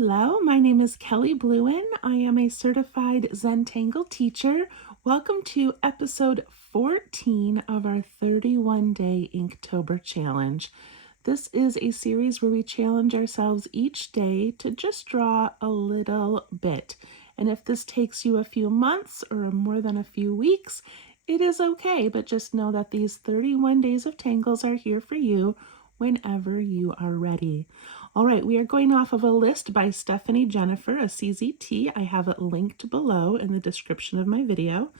Hello, my name is Kelly Bluen. I am a certified Zentangle teacher. Welcome to episode 14 of our 31-day Inktober challenge. This is a series where we challenge ourselves each day to just draw a little bit. And if this takes you a few months or more than a few weeks, it is okay, but just know that these 31 days of tangles are here for you whenever you are ready. All right, we are going off of a list by Stephanie Jennifer, a CZT. I have it linked below in the description of my video.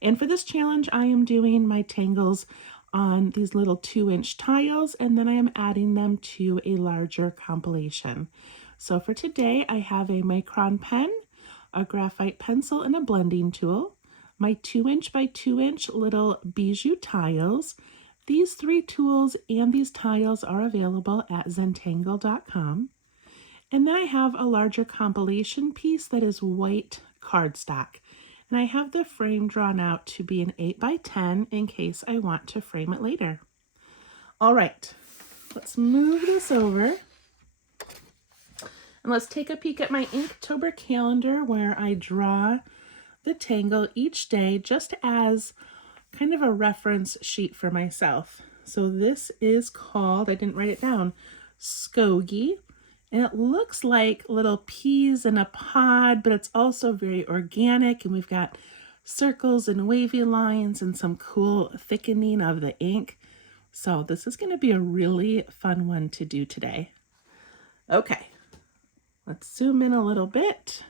And for this challenge, I am doing my tangles on these little 2-inch tiles, and then I am adding them to a larger compilation. So for today, I have a micron pen, a graphite pencil, and a blending tool, my 2-inch by 2-inch little bijou tiles. These 3 tools and these tiles are available at Zentangle.com. And then I have a larger compilation piece that is white cardstock. And I have the frame drawn out to be an 8 by 10 in case I want to frame it later. All right, let's move this over. And let's take a peek at my Inktober calendar where I draw the tangle each day just as kind of a reference sheet for myself. So this is called, I didn't write it down, Schoggi. And it looks like little peas in a pod, but it's also very organic. And we've got circles and wavy lines and some cool thickening of the ink. So this is going to be a really fun one to do today. Okay, let's zoom in a little bit.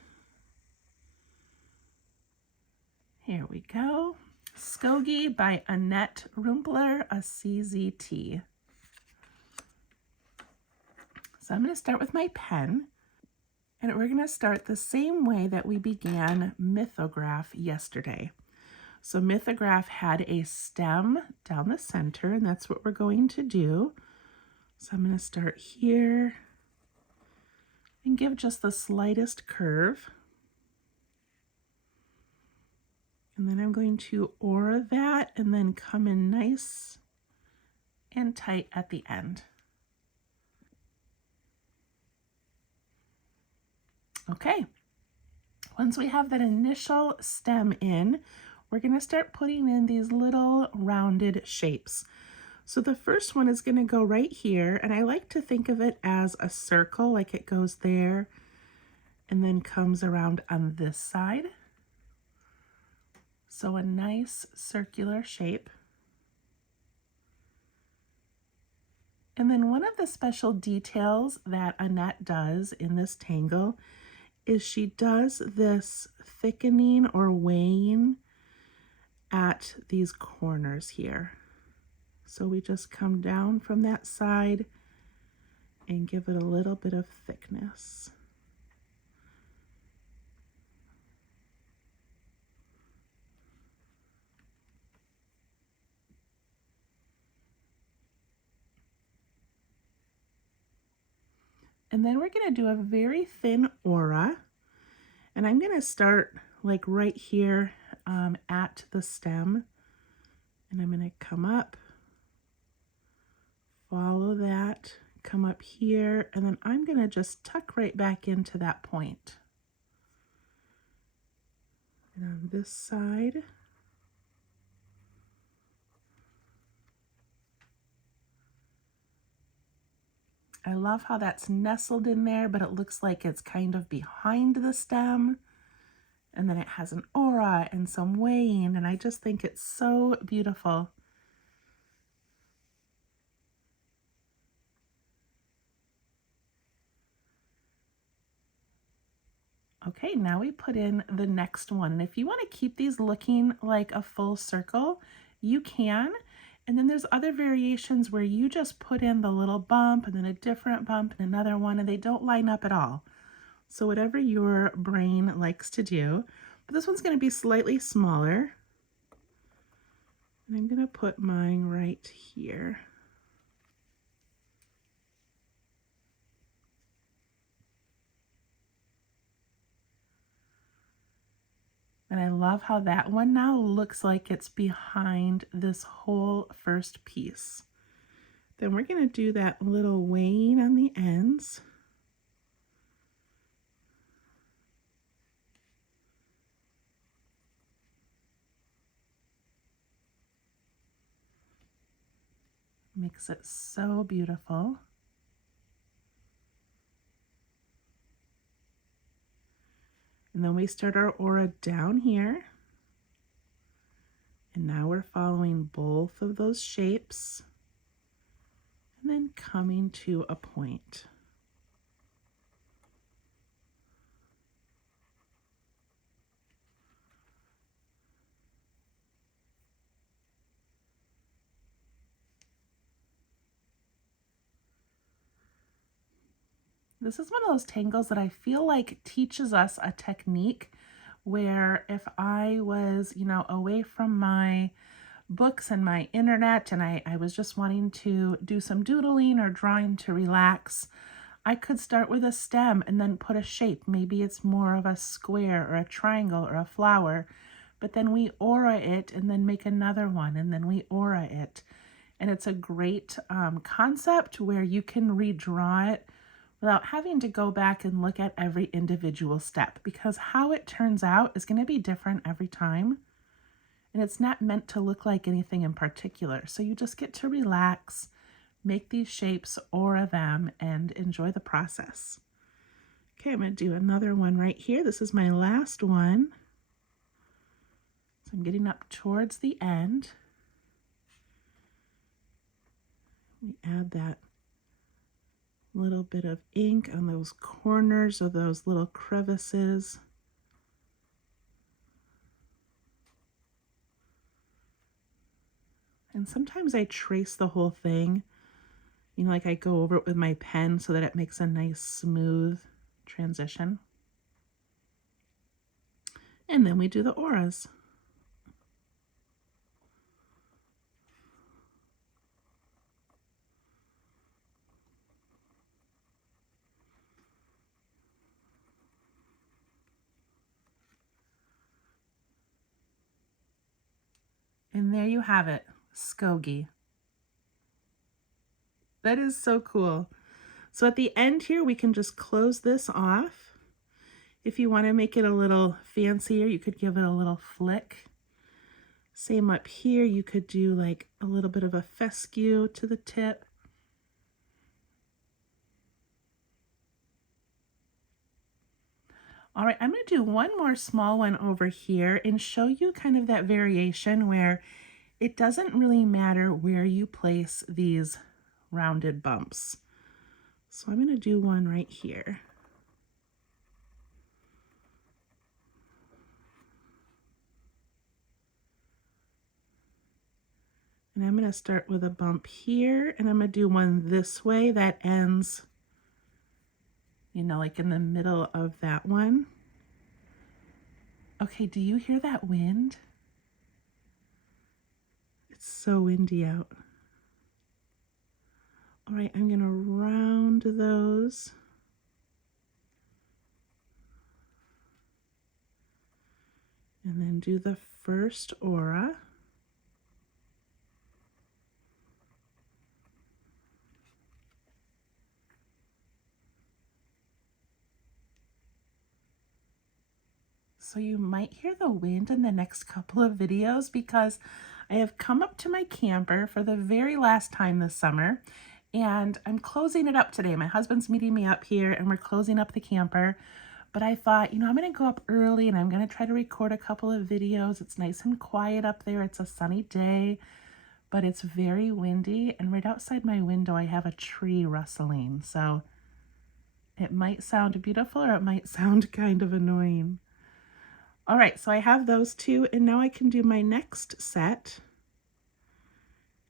Here we go. Schoggi by Annette Rumpler, a CZT. So I'm going to start with my pen, and we're going to start the same way that we began Mythograph yesterday. So Mythograph had a stem down the center, and that's what we're going to do. So I'm going to start here and give just the slightest curve. And then I'm going to aura that and then come in nice and tight at the end. Okay, once we have that initial stem in, we're going to start putting in these little rounded shapes. So the first one is going to go right here, and I like to think of it as a circle, like it goes there and then comes around on this side. So a nice circular shape. And then one of the special details that Annette does in this tangle is she does this thickening or weighing at these corners here. So we just come down from that side and give it a little bit of thickness. And then we're going to do a very thin aura, and I'm going to start like right here at the stem, and I'm going to come up, follow that, come up here, and then I'm going to just tuck right back into that point. And on this side, I love how that's nestled in there, but it looks like it's kind of behind the stem. And then it has an aura and some weighing, and I just think it's so beautiful. Okay, now we put in the next one. And if you want to keep these looking like a full circle, you can. And then there's other variations where you just put in the little bump and then a different bump and another one, and they don't line up at all. So whatever your brain likes to do. But this one's going to be slightly smaller. And I'm going to put mine right here. And I love how that one now looks like it's behind this whole first piece. Then we're going to do that little weighing on the ends. Makes it so beautiful. And then we start our aura down here. And now we're following both of those shapes and then coming to a point. This is one of those tangles that I feel like teaches us a technique where if I was, away from my books and my internet and I was just wanting to do some doodling or drawing to relax, I could start with a stem and then put a shape. Maybe it's more of a square or a triangle or a flower, but then we aura it and then make another one and then we aura it. And it's a great concept where you can redraw it without having to go back and look at every individual step, because how it turns out is going to be different every time. And it's not meant to look like anything in particular. So you just get to relax, make these shapes, aura them, and enjoy the process. Okay, I'm going to do another one right here. This is my last one. So I'm getting up towards the end. We add that little bit of ink on those corners of those little crevices. And sometimes I trace the whole thing, like I go over it with my pen so that it makes a nice smooth transition. And then we do the auras. And there you have it, Schoggi. That is so cool. So at the end here, we can just close this off. If you want to make it a little fancier, you could give it a little flick. Same up here, you could do like a little bit of a fescue to the tip. All right, I'm going to do one more small one over here and show you kind of that variation where it doesn't really matter where you place these rounded bumps. So I'm going to do one right here. And I'm going to start with a bump here, and I'm going to do one this way that ends, like in the middle of that one. Okay, do you hear that wind? It's so windy out. All right, I'm going to round those. And then do the first aura. So you might hear the wind in the next couple of videos because I have come up to my camper for the very last time this summer and I'm closing it up today. My husband's meeting me up here and we're closing up the camper. But I thought, I'm going to go up early and I'm going to try to record a couple of videos. It's nice and quiet up there. It's a sunny day, but it's very windy. And right outside my window, I have a tree rustling. So it might sound beautiful or it might sound kind of annoying. All right, so I have those two, and now I can do my next set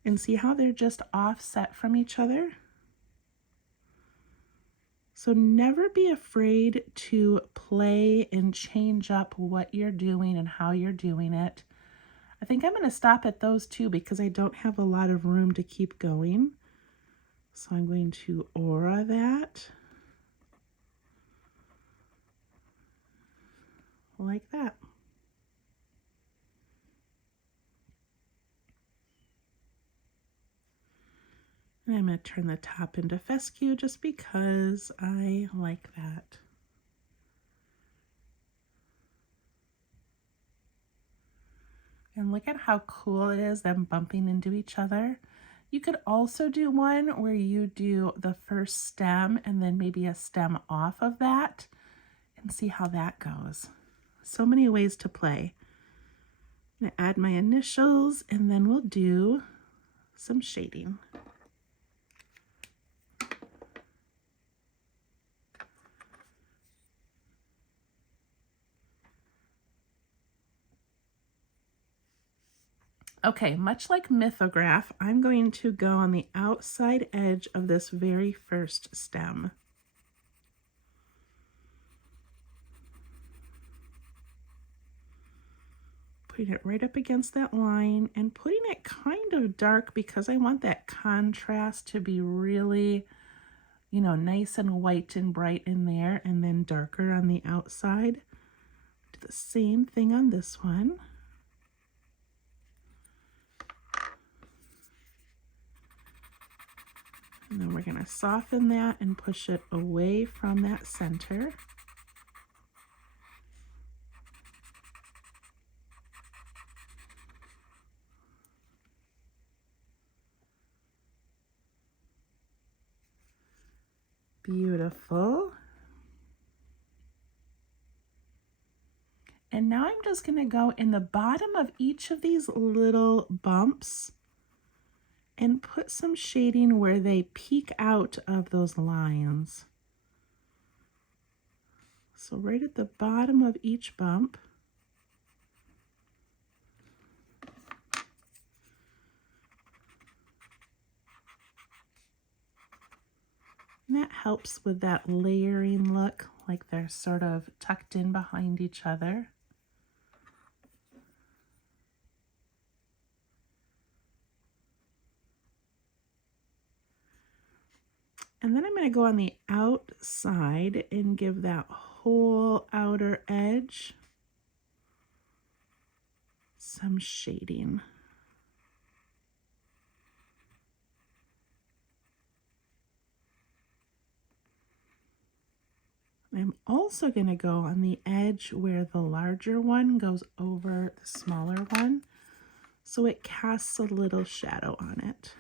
and see how they're just offset from each other. So never be afraid to play and change up what you're doing and how you're doing it. I think I'm going to stop at those two because I don't have a lot of room to keep going. So I'm going to aura that like that. And I'm going to turn the top into fescue just because I like that. And look at how cool it is, them bumping into each other. You could also do one where you do the first stem and then maybe a stem off of that and see how that goes. So many ways to play. I'm going to add my initials and then we'll do some shading. Okay, much like mythograph, I'm going to go on the outside edge of this very first stem. Putting it right up against that line and putting it kind of dark because I want that contrast to be really, you know, nice and white and bright in there and then darker on the outside. Do the same thing on this one. And then we're going to soften that and push it away from that center. Beautiful. And now I'm just going to go in the bottom of each of these little bumps and put some shading where they peek out of those lines. So right at the bottom of each bump. And that helps with that layering look, like they're sort of tucked in behind each other. And then I'm going to go on the outside and give that whole outer edge some shading. I'm also going to go on the edge where the larger one goes over the smaller one, so it casts a little shadow on it.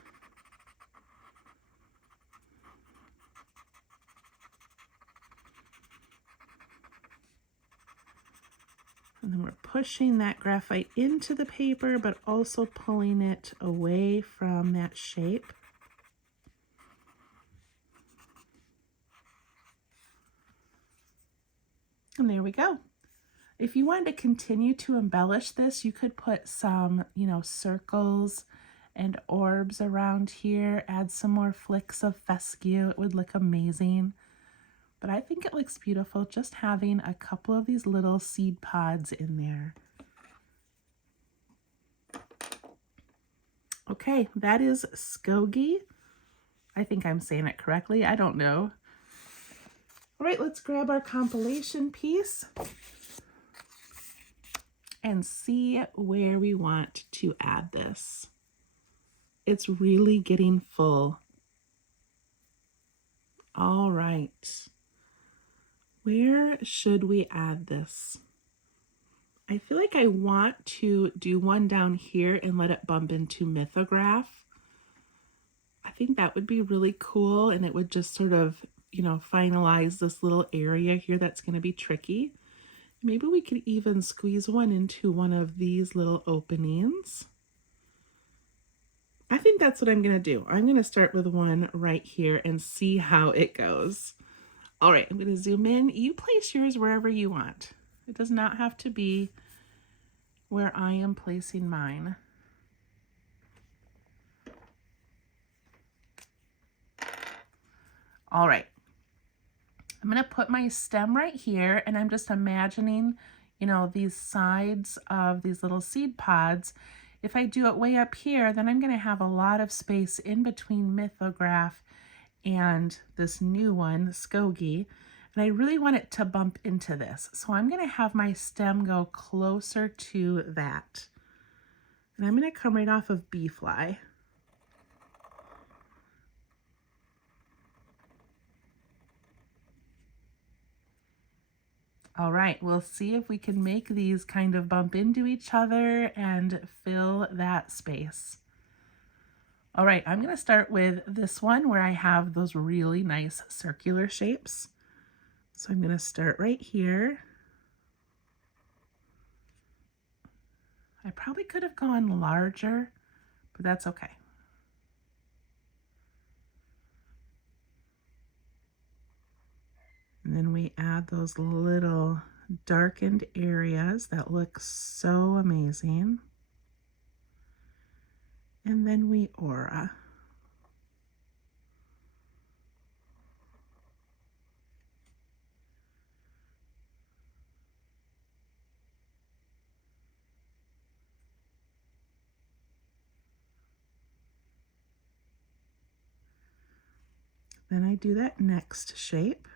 And then we're pushing that graphite into the paper, but also pulling it away from that shape. And there we go. If you wanted to continue to embellish this, you could put some, you know, circles and orbs around here, add some more flicks of fescue. It would look amazing. But I think it looks beautiful just having a couple of these little seed pods in there. Okay, that is Schoggi. I think I'm saying it correctly. I don't know. All right, let's grab our compilation piece and see where we want to add this. It's really getting full. All right. Where should we add this? I feel like I want to do one down here and let it bump into mythograph. I think that would be really cool, and it would just sort of, you know, finalize this little area here that's going to be tricky. Maybe we could even squeeze one into one of these little openings. I think that's what I'm going to do. I'm going to start with one right here and see how it goes. All right, I'm going to zoom in. You place yours wherever you want. It does not have to be where I am placing mine. All right, I'm going to put my stem right here, and I'm just imagining, you know, these sides of these little seed pods. If I do it way up here, then I'm going to have a lot of space in between mythograph and this new one, Schoggi, and I really want it to bump into this. So I'm going to have my stem go closer to that. And I'm going to come right off of Bee-Fly. All right, we'll see if we can make these kind of bump into each other and fill that space. All right, I'm going to start with this one where I have those really nice circular shapes. So I'm going to start right here. I probably could have gone larger, but that's okay. And then we add those little darkened areas that look so amazing. And then we aura. Then I do that next shape.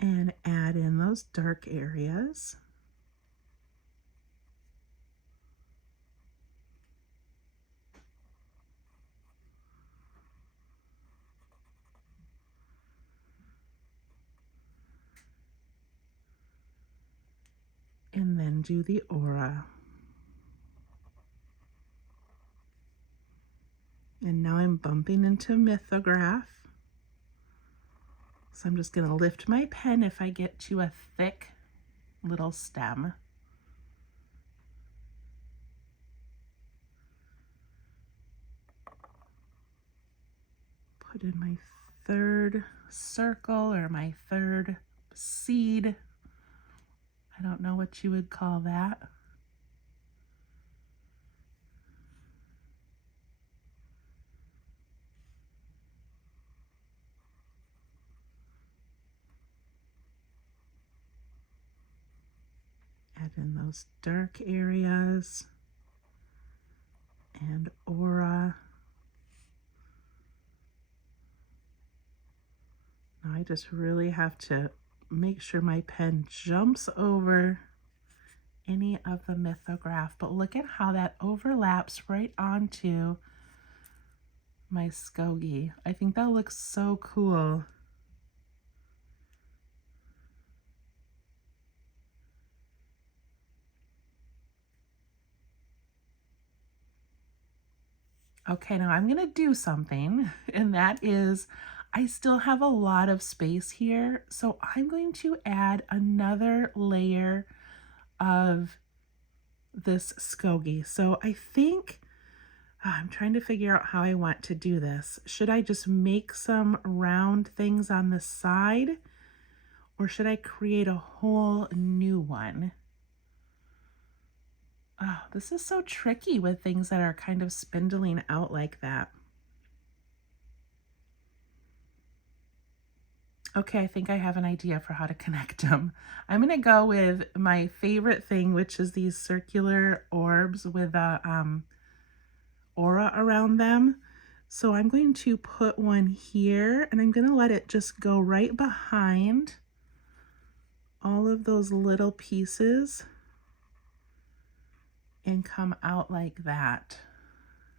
And add in those dark areas. And then do the aura. And now I'm bumping into mythograph. So I'm just going to lift my pen if I get to a thick little stem. Put in my third circle or my third seed. I don't know what you would call that. Add in those dark areas and aura. Now I just really have to make sure my pen jumps over any of the mythograph, but look at how that overlaps right onto my Schoggi. I think that looks so cool. Okay, now I'm going to do something, and that is I still have a lot of space here, so I'm going to add another layer of this Schoggi. So I think I'm trying to figure out how I want to do this. Should I just make some round things on the side, or should I create a whole new one? Oh, this is so tricky with things that are kind of spindling out like that. Okay, I think I have an idea for how to connect them. I'm going to go with my favorite thing, which is these circular orbs with a aura around them. So I'm going to put one here, and I'm going to let it just go right behind all of those little pieces and come out like that.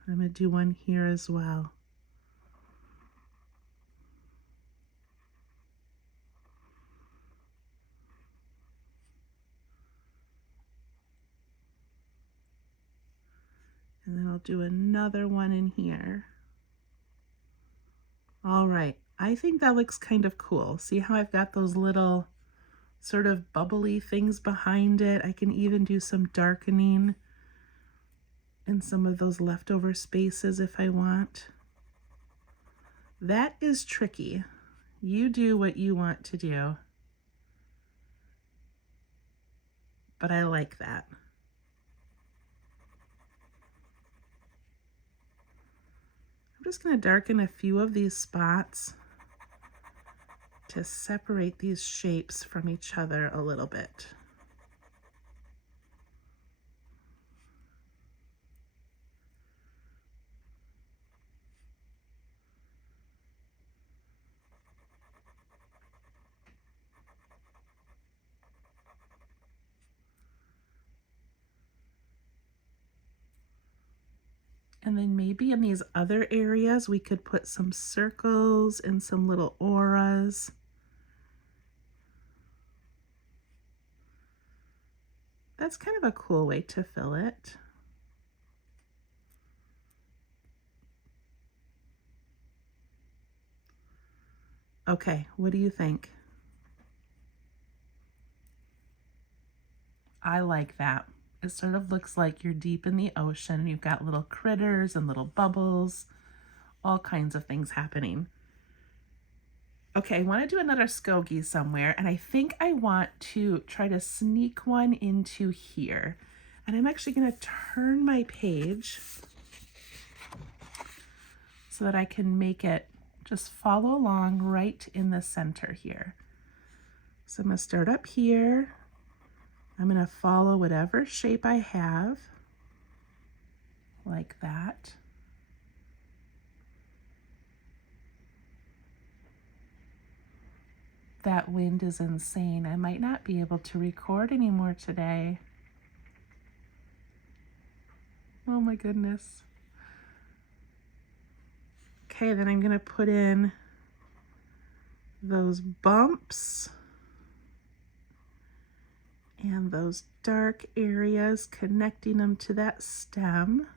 I'm going to do one here as well. And then I'll do another one in here. All right, I think that looks kind of cool. See how I've got those little sort of bubbly things behind it? I can even do some darkening in some of those leftover spaces if I want. That is tricky. You do what you want to do. But I like that. I'm just going to darken a few of these spots to separate these shapes from each other a little bit. And then maybe in these other areas, we could put some circles and some little auras. That's kind of a cool way to fill it. Okay, what do you think? I like that. It sort of looks like you're deep in the ocean. You've got little critters and little bubbles, all kinds of things happening. Okay, I want to do another Schoggi somewhere, and I think I want to try to sneak one into here. And I'm actually going to turn my page so that I can make it just follow along right in the center here. So I'm going to start up here. I'm going to follow whatever shape I have, like that. That wind is insane. I might not be able to record anymore today. Oh my goodness. Okay, then I'm going to put in those bumps and those dark areas, connecting them to that stem.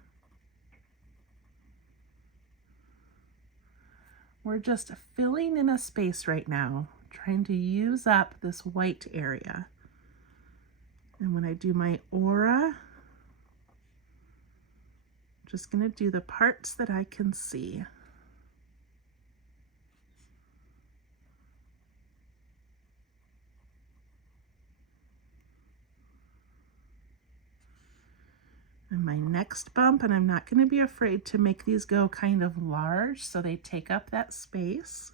We're just filling in a space right now, trying to use up this white area. And when I do my aura, I'm just going to do the parts that I can see. And my next bump, and I'm not going to be afraid to make these go kind of large so they take up that space.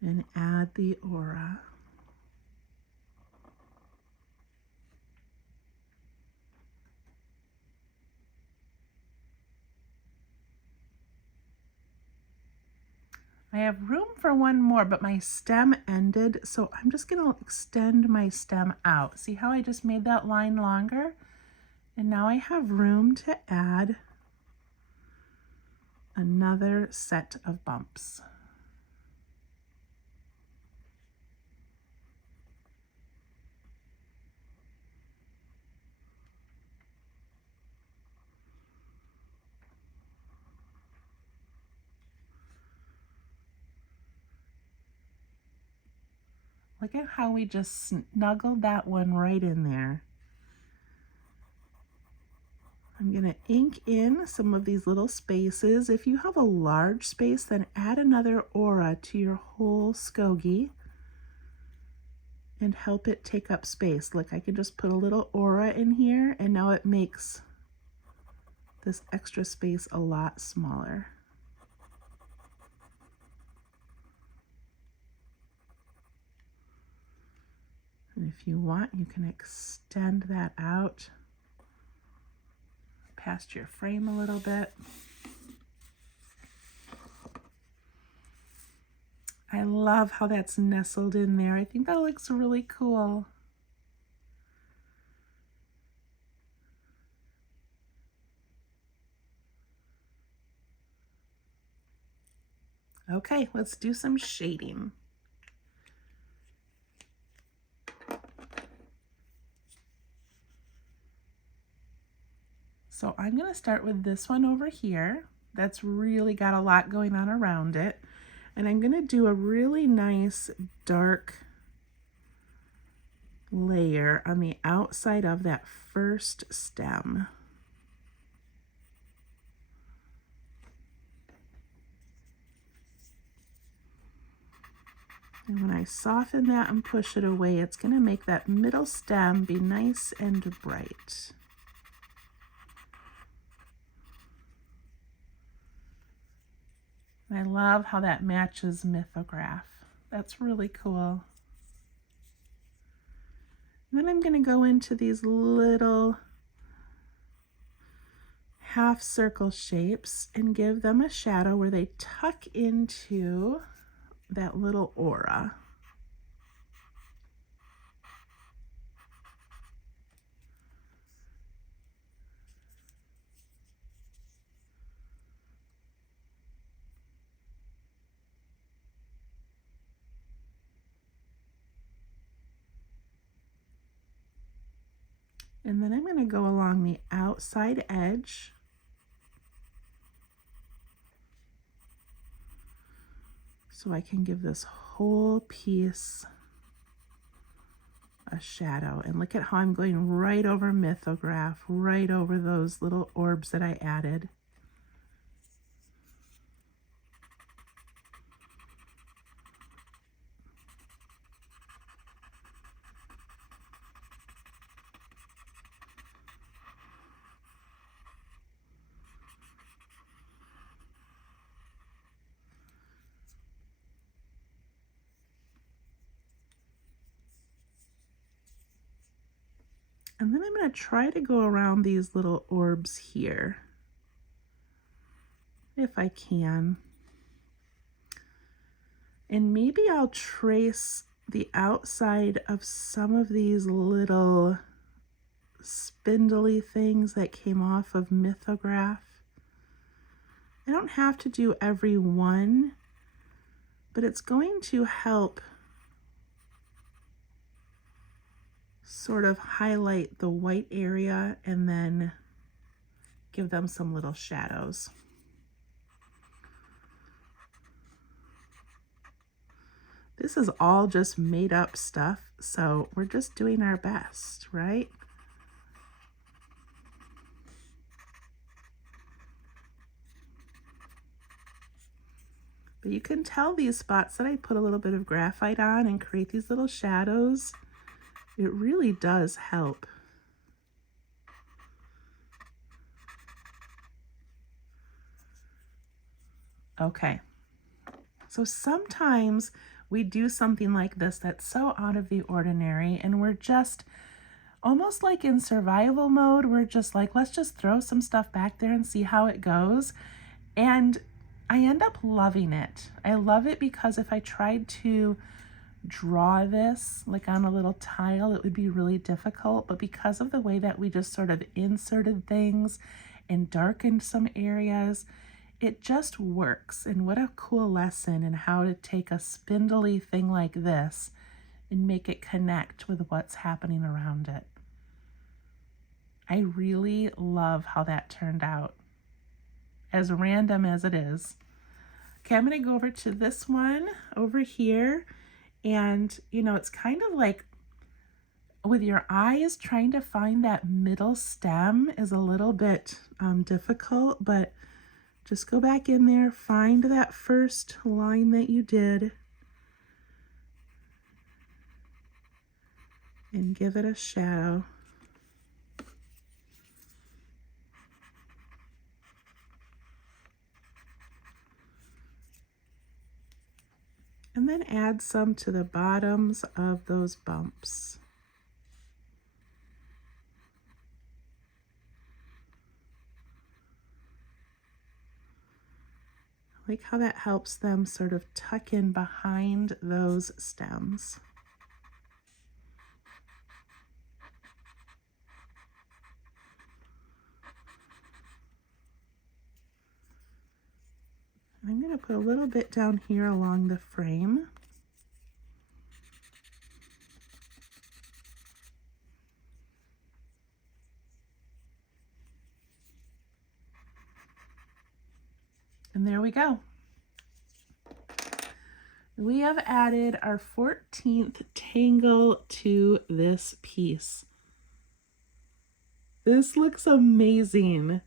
And add the aura. I have room for one more, but my stem ended, so I'm just going to extend my stem out. See how I just made that line longer? And now I have room to add another set of bumps. Look at how we just snuggled that one right in there. I'm going to ink in some of these little spaces. If you have a large space, then add another aura to your whole Schoggi and help it take up space. Look, I can just put a little aura in here, and now it makes this extra space a lot smaller. And if you want, you can extend that out past your frame a little bit. I love how that's nestled in there. I think that looks really cool. Okay, let's do some shading. So I'm going to start with this one over here. That's really got a lot going on around it. And I'm going to do a really nice dark layer on the outside of that first stem. And when I soften that and push it away, it's going to make that middle stem be nice and bright. And I love how that matches Mythograph. That's really cool. And then I'm going to go into these little half circle shapes and give them a shadow where they tuck into that little aura. And then I'm going to go along the outside edge. So I can give this whole piece a shadow. And look at how I'm going right over Mythograph, right over those little orbs that I added. And then I'm going to try to go around these little orbs here, if I can. And maybe I'll trace the outside of some of these little spindly things that came off of Mythograph. I don't have to do every one, but it's going to help sort of highlight the white area and then give them some little shadows. This is all just made up stuff, so we're just doing our best, right? But you can tell these spots that I put a little bit of graphite on and create these little shadows. It really does help. Okay, so sometimes we do something like this that's so out of the ordinary, and we're just almost like in survival mode. We're just like, let's just throw some stuff back there and see how it goes. And I end up loving it. I love it because if I tried to draw this like on a little tile, it would be really difficult. But because of the way that we just sort of inserted things and darkened some areas, it just works. And what a cool lesson in how to take a spindly thing like this and make it connect with what's happening around it. I really love how that turned out, as random as it is. Okay, I'm going to go over to this one over here. And, you know, it's kind of like with your eyes, trying to find that middle stem is a little bit difficult, but just go back in there, find that first line that you did, and give it a shadow. And then add some to the bottoms of those bumps. I like how that helps them sort of tuck in behind those stems. I'm going to put a little bit down here along the frame. And there we go. We have added our 14th tangle to this piece. This looks amazing.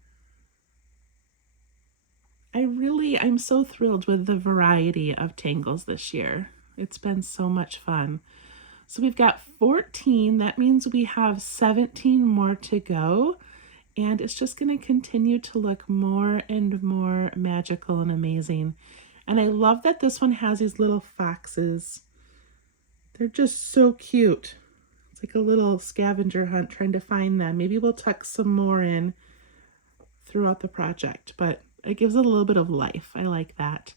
I'm so thrilled with the variety of tangles this year. It's been so much fun. So we've got 14. That means we have 17 more to go. And it's just going to continue to look more and more magical and amazing. And I love that this one has these little foxes. They're just so cute. It's like a little scavenger hunt trying to find them. Maybe we'll tuck some more in throughout the project, but it gives it a little bit of life. I like that.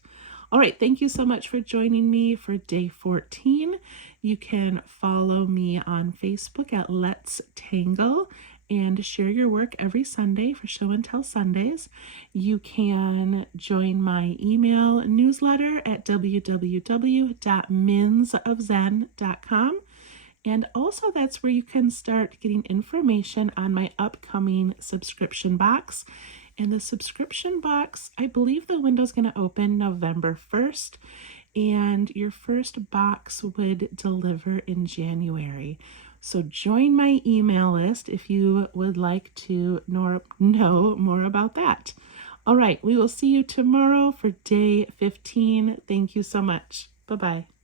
All right, thank you so much for joining me for day 14. You can follow me on Facebook at Let's Tangle and share your work every Sunday for Show and Tell Sundays. You can join my email newsletter at www.minsofzen.com. And also that's where you can start getting information on my upcoming subscription box. And the subscription box, I believe the window's going to open November 1st, and your first box would deliver in January. So join my email list if you would like to know more about that. All right, we will see you tomorrow for day 15. Thank you so much. Bye-bye.